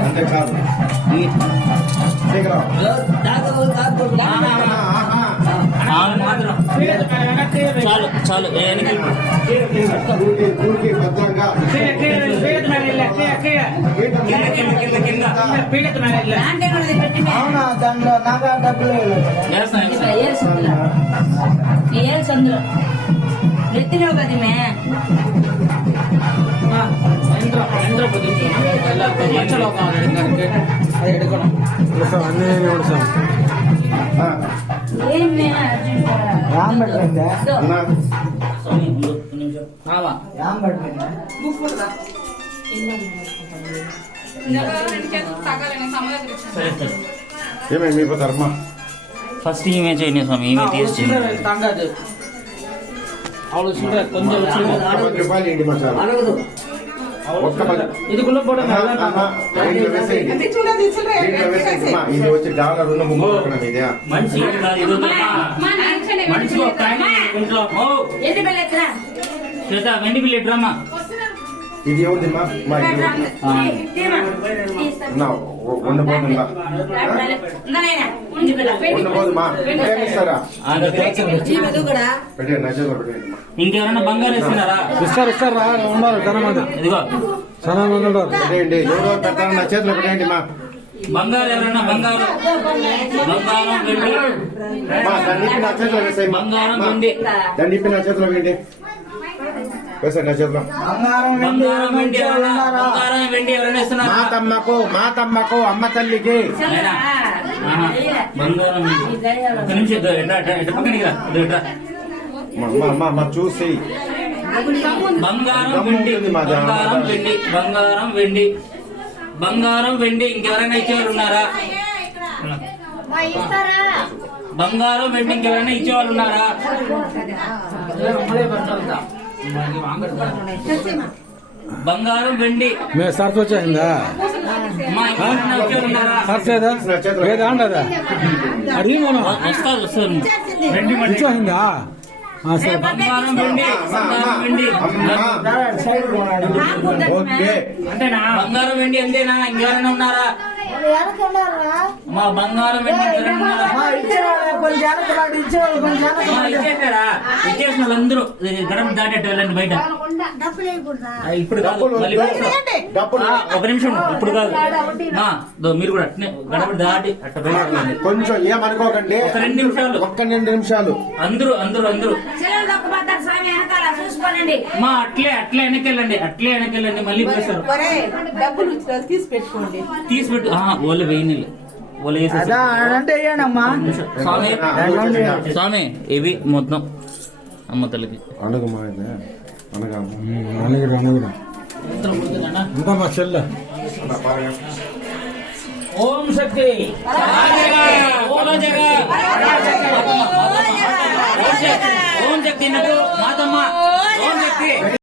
అంతేకాదు చాలు చాలు అవునా దాంట్లో నాగా డబ్బులు ఎత్తినావు కదా మే ఏమేమి మీ పోతారమ్మా ఫస్ట్ ఈమె చేయండి స్వామి ఈమె తీసి రూపాయలు ఏంటి మసాలా ఇది గుల్లపోవడం ఇది వచ్చి డాలర్ ఉన్న ముగ్గు ఇదే మనిషి మనిషి ఒక ఇంట్లో శ్వేత వెండి బిల్లు ఎట్రమ్మా ఇది ఎవరిదిమ్మా మా ఉండబోతుందా ఉండబోదుమా ఇస్తారా పెట్టండి నచ్చదు పెట్టండి ఇంకెవరన్నా బంగారు ఇస్తున్నారా ఇస్తారు ఉన్నారు చాలా మంది ఇదిగో చాలా మంది ఉన్నారు పెట్టండి ఎవరో పెట్టాలి నా చేతిలో పెట్టండి మా బంగారు ఎవరన్నా బంగారు బంగారం వెండి దాన్ని ఇప్పి నా చేతిలో వేసాయి బంగారం వెండి దాన్ని ఇప్పి నా చేతిలో వేయండి వేసాయి నా చేతిలో బంగారం వెండి ఎవరన్నా బంగారం వెండి ఎవరైనా ఇస్తున్నారా మా తమ్మకు అమ్మ తల్లికి బంగారం వెండి ఒక్క నిమిషం ఎట్లా పక్కనికి రా ఎట్లా మా చూసి బంగారం వెండి బంగారం వెండి బంగారం వెండి బంగారం వెండి ఇంకెవరైనా ఇచ్చేవాళ్ళు ఉన్నారా బంగారం వెండి ఇంకెవరైనా ఇచ్చేవాళ్ళు ఉన్నారా బంగారం వెండి సార్ వచ్చేసిందా లేదా అండదా అడిగి మనం వస్తుంది వస్తుంది వచ్చేసిందా సరే బంగారం వెండి బంగారం వెండి ఓకే అంతేనా బంగారం వెండి అంతేనా ఇంకెవరైనా ఉన్నారా మా బంగారం వెండి ఇంకెవరైనా ఉన్నారా ఇచ్చేసారా ఇచ్చేసిన వాళ్ళందరూ గడప దాటేట్టు వెళ్ళండి బయట ఇప్పుడు కాదు మళ్ళీ ఒక నిమిషం ఇప్పుడు కాదు మీరు కూడా అట్నే గడప దాటి అట్ట బయట కొంచెం ఏమనుకోకండి ఒక 2 నిమిషాలు ఒక్క 2 నిమిషాలు అందరూ అందరూ అందరూ మా అట్లే అట్లే వెనకెళ్ళండి మళ్ళీ వేస్తారు డబ్బులు తీసి పెట్టుకోండి తీసి పెట్టు వాళ్ళు వేయని వాళ్ళు అంటే స్వామి ఇవి మొత్తం అమ్మ తల్లికి అనగమా ఇంకా మా చెల్ల ఓం శక్తి ఓం శక్తి మాతమ్మ ఓం శక్తి